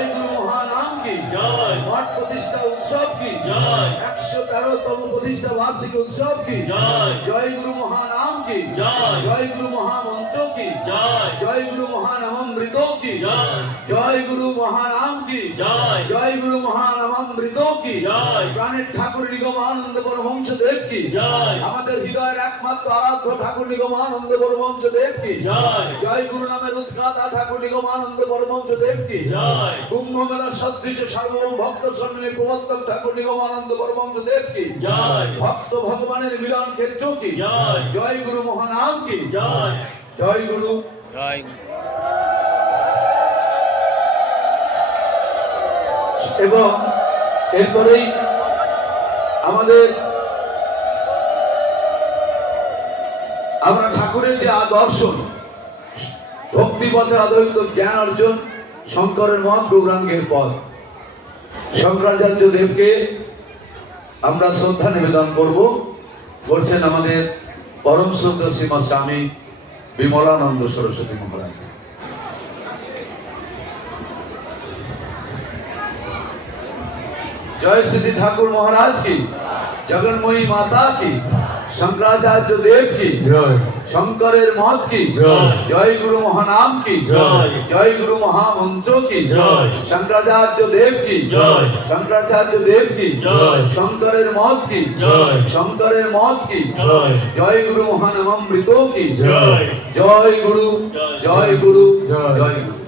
জয় গুরু মহানাম কি? জয়। মঠ প্রতিষ্ঠা উৎসব কি? জয়। একশো তেরোতম প্রতিষ্ঠা বার্ষিক উৎসব কি? জয়। জয় গুরু মহানাম কি? জয়। জয় গুরু মহামন্ত্র কি? জয়। জয় গুরু মহানামৃত কি? জয়। জয় গুরু মহানাম কি? জয়। জয় গুরু মহানামৃত কি? জয়। প্রাণের ঠাকুর নিগমানন্দ পরমহংস দেব কি? জয়। আমাদের হৃদয়ের একমাত্র আরাধ্য ঠাকুর নিগমানন্দ পরমহংস দেব কি? জয়। জয় গুরু নামের উৎগাতা ঠাকুর নিগমানন্দ পরমহংস দেব কি? জয়। কুম্ভ মেলার সদৃশ সার্বভৌম ভক্ত সম্মিলিত প্রবর্তক ঠাকুর নিগমানন্দ পরমহংস দেব কি? জয়। ভক্ত ভগবানের মিলন ক্ষেত্র কি? জয়। জয় গুরু মহানাম কি? জয়। জয় গুরু। এবং এরপরেই আমাদের আমরা ঠাকুরের যে আদর্শন ভক্তিপথে আদরিত জ্ঞান অর্জন শঙ্করের মত গৌরাঙ্গের পথ। শঙ্করাচার্য দেবকে আমরা শ্রদ্ধা নিবেদন করব। করছেন আমাদের পরম সুন্দর শ্রীমৎ স্বামী বিমলানন্দ সরস্বতী মহারাজ। জয় শ্রী ঠাকুর মহারাজ কি? জগন্ময়ী মাতা কি? শঙ্করাচার্য দেব কি শঙ্করের মত কি জয়। গুরু মহানাম কি জয়। গুরু মহামন্ত্র কি। শঙ্করাচার্য দেব কি জয়। শঙ্করাচার্য দেব কি জয়। শঙ্করের মত কি জয়। শঙ্করের মত কি জয়। গুরু মহানামৃত কি জয়। জয় গুরু জয়। গুরু জয়। জয় গুরু